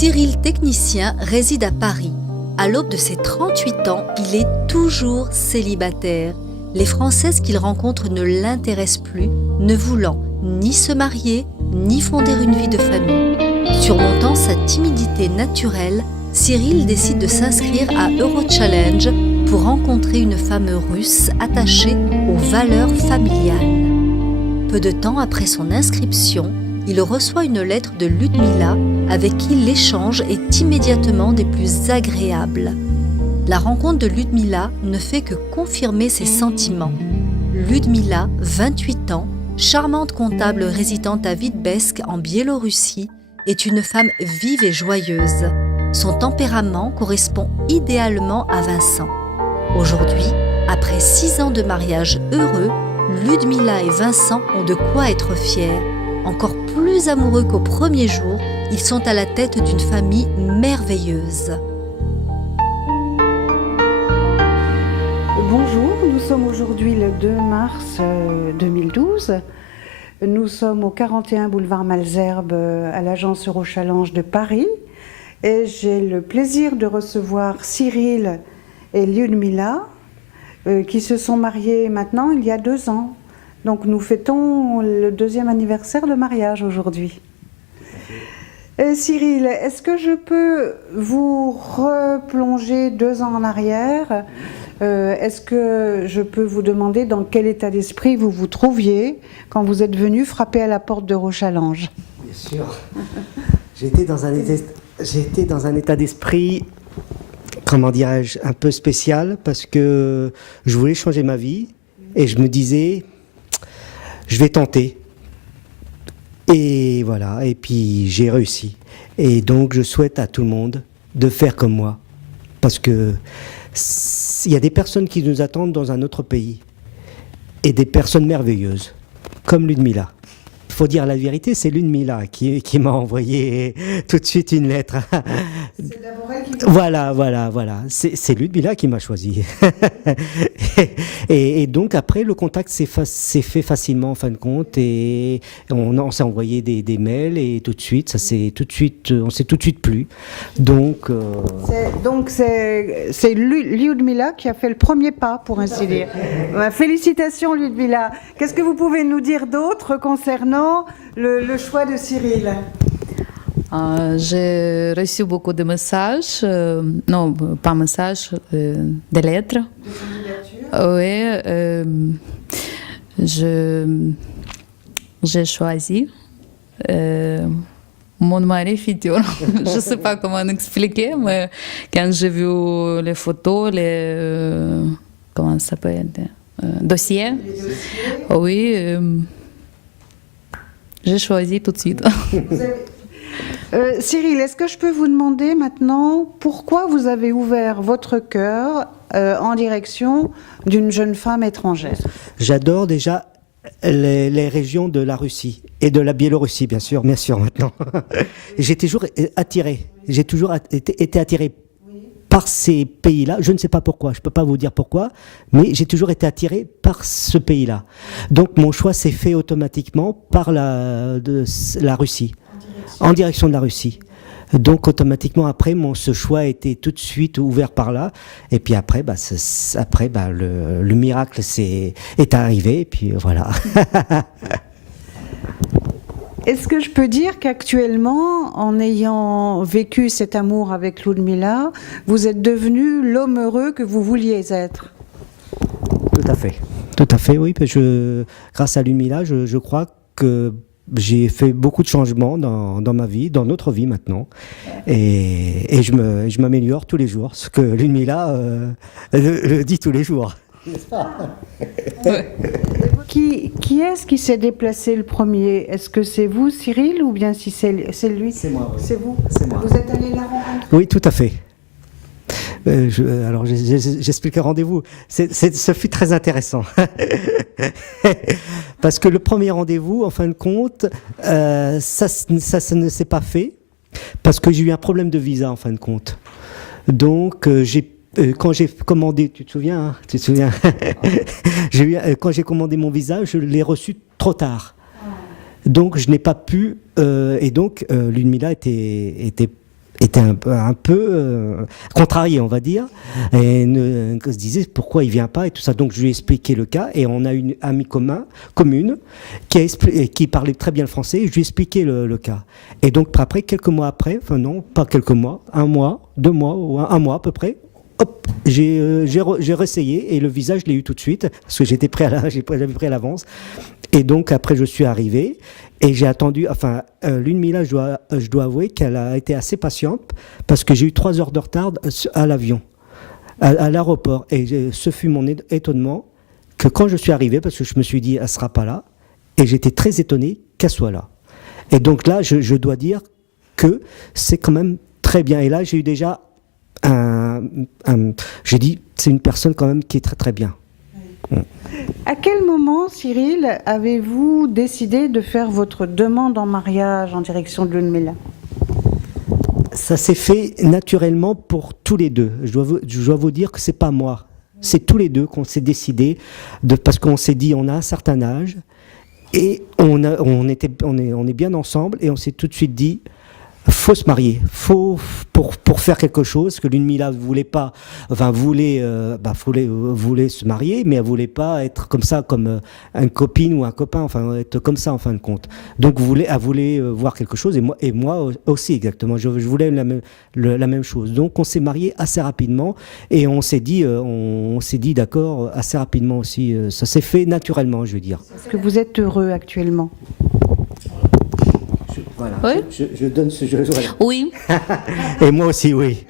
Cyril, technicien, réside à Paris. À l'aube de ses 38 ans, il est toujours célibataire. Les Françaises qu'il rencontre ne l'intéressent plus, ne voulant ni se marier, ni fonder une vie de famille. Surmontant sa timidité naturelle, Cyril décide de s'inscrire à Eurochallenge pour rencontrer une femme russe attachée aux valeurs familiales. Peu de temps après son inscription, il reçoit une lettre de Ludmila avec qui l'échange est immédiatement des plus agréables. La rencontre de Ludmila ne fait que confirmer ses sentiments. Ludmila, 28 ans, charmante comptable résidente à Vitebsk en Biélorussie, est une femme vive et joyeuse. Son tempérament correspond idéalement à Vincent. Aujourd'hui, après 6 ans de mariage heureux, Ludmila et Vincent ont de quoi être fiers. Encore plus amoureux qu'au premier jour, ils sont à la tête d'une famille merveilleuse. Bonjour, nous sommes aujourd'hui le 2 mars 2012. Nous sommes au 41 boulevard Malesherbes à l'agence Eurochallenge de Paris. Et j'ai le plaisir de recevoir Cyril et Ludmila qui se sont mariés maintenant il y a 2 ans. Donc nous fêtons le 2e anniversaire de mariage aujourd'hui. Cyril, est-ce que je peux vous replonger 2 ans en arrière ? Est-ce que je peux vous demander dans quel état d'esprit vous vous trouviez quand vous êtes venu frapper à la porte d'Eurochallenge ? Bien sûr. J'étais dans un état d'esprit, comment dirais-je, un peu spécial parce que je voulais changer ma vie et je me disais, je vais tenter. Et voilà, et puis j'ai réussi. Et donc je souhaite à tout le monde de faire comme moi. Parce que il y a des personnes qui nous attendent dans un autre pays. Et des personnes merveilleuses, comme Ludmila. Il faut dire la vérité, c'est Ludmila qui m'a envoyé tout de suite une lettre. C'est d'abord elle qui... Voilà. C'est Ludmila qui m'a choisi. et donc après, le contact s'est fait facilement en fin de compte. Et on s'est envoyé des mails et tout de suite, on s'est tout de suite plu. Donc c'est Ludmila qui a fait le premier pas, pour ainsi dire. Félicitations Ludmila. Qu'est-ce que vous pouvez nous dire d'autre concernant le choix de Cyril? J'ai reçu beaucoup de messages, non, pas messages, des lettres. De candidature? Oui, j'ai choisi mon mari futur. Je ne sais pas comment expliquer, mais quand j'ai vu les photos, comment ça s'appelle, dossiers, oui, j'ai choisi tout de suite. Cyril, est-ce que je peux vous demander maintenant pourquoi vous avez ouvert votre cœur en direction d'une jeune femme étrangère? J'adore déjà les régions de la Russie et de la Biélorussie, bien sûr maintenant. J'ai toujours été attiré par ces pays-là. Je ne sais pas pourquoi, je ne peux pas vous dire pourquoi, mais j'ai toujours été attiré par ce pays-là. Donc mon choix s'est fait automatiquement par la Russie, en direction de la Russie. Donc automatiquement après, ce choix a été tout de suite ouvert par là. Et puis après, le miracle est arrivé. Et puis voilà. Est-ce que je peux dire qu'actuellement, en ayant vécu cet amour avec Ludmila, vous êtes devenu l'homme heureux que vous vouliez être? Tout à fait, oui. Grâce à Ludmila, je crois que j'ai fait beaucoup de changements dans ma vie, dans notre vie maintenant. Et je m'améliore tous les jours, ce que Ludmila le dit tous les jours. N'est-ce pas? Qui est-ce qui s'est déplacé le premier? Est-ce que c'est vous, Cyril, ou bien si c'est lui? C'est moi, oui. C'est vous? C'est moi. Vous êtes allé la rencontrer? Oui, tout à fait. Alors, j'explique le rendez-vous. Ce fut très intéressant. Parce que le premier rendez-vous, en fin de compte, ça ne s'est pas fait. Parce que j'ai eu un problème de visa, en fin de compte. Donc, quand j'ai commandé, tu te souviens, quand j'ai commandé mon visa, je l'ai reçu trop tard. Donc, je n'ai pas pu. Et donc, Ludmila était était un peu contrarié, on va dire, et se disait pourquoi il vient pas et tout ça. Donc je lui ai expliqué le cas et on a une amie commune qui parlait très bien le français. Et je lui ai expliqué le cas. Et donc après, quelques mois après, enfin non, pas quelques mois, 1 mois, 2 mois ou un mois à peu près. Hop, j'ai réessayé et le visage, je l'ai eu tout de suite parce que j'avais pris à l'avance. Et donc après, je suis arrivé et j'ai attendu. Enfin, Lune Mila, je dois avouer qu'elle a été assez patiente parce que j'ai eu 3 heures de retard à l'avion, à l'aéroport. Et ce fut mon étonnement que quand je suis arrivé, parce que je me suis dit, elle sera pas là, et j'étais très étonné qu'elle soit là. Et donc là, je dois dire que c'est quand même très bien. Et là, j'ai eu déjà j'ai dit, c'est une personne quand même qui est très très bien. À quel moment, Cyril, avez-vous décidé de faire votre demande en mariage en direction de Lune Mila? Ça s'est fait naturellement pour tous les deux. Je dois vous dire que c'est pas moi. C'est tous les deux qu'on s'est décidé, parce qu'on s'est dit, on a un certain âge, et on est bien ensemble, et on s'est tout de suite dit, faut se marier, pour faire quelque chose, que Lune Mila voulait se marier, mais elle voulait pas être comme ça, comme une copine ou un copain, enfin être comme ça en fin de compte. Donc elle voulait voir quelque chose, et moi aussi exactement. Je voulais la même chose. Donc on s'est marié assez rapidement, et on s'est dit d'accord assez rapidement aussi. Ça s'est fait naturellement, je veux dire. Est-ce que vous êtes heureux actuellement? Voilà. Oui. Je donne ce jeu. Voilà. Oui. Et moi aussi, oui.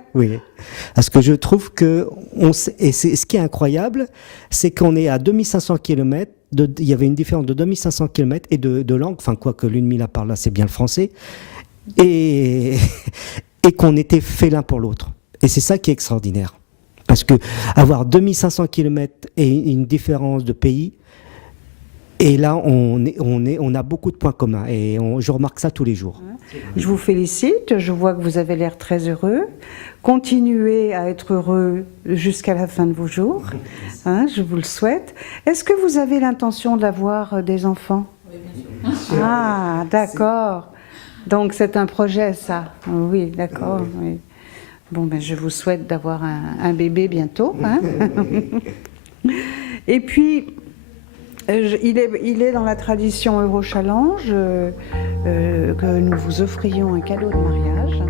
Parce que je trouve que, ce qui est incroyable, c'est qu'on est à 2500 km, il y avait une différence de 2500 km et de langue, enfin quoi que Lune Mila parle là, c'est bien le français, et qu'on était fait l'un pour l'autre. Et c'est ça qui est extraordinaire. Parce que avoir 2500 km et une différence de pays, et là, on a beaucoup de points communs et je remarque ça tous les jours. Je vous félicite, je vois que vous avez l'air très heureux. Continuez à être heureux jusqu'à la fin de vos jours, je vous le souhaite. Est-ce que vous avez l'intention d'avoir des enfants? Oui, bien sûr. Ah, d'accord. Donc c'est un projet, ça. Oui, d'accord. Oui. Bon, ben, je vous souhaite d'avoir un bébé bientôt. Et puis... Il est dans la tradition Eurochallenge que nous vous offrions un cadeau de mariage.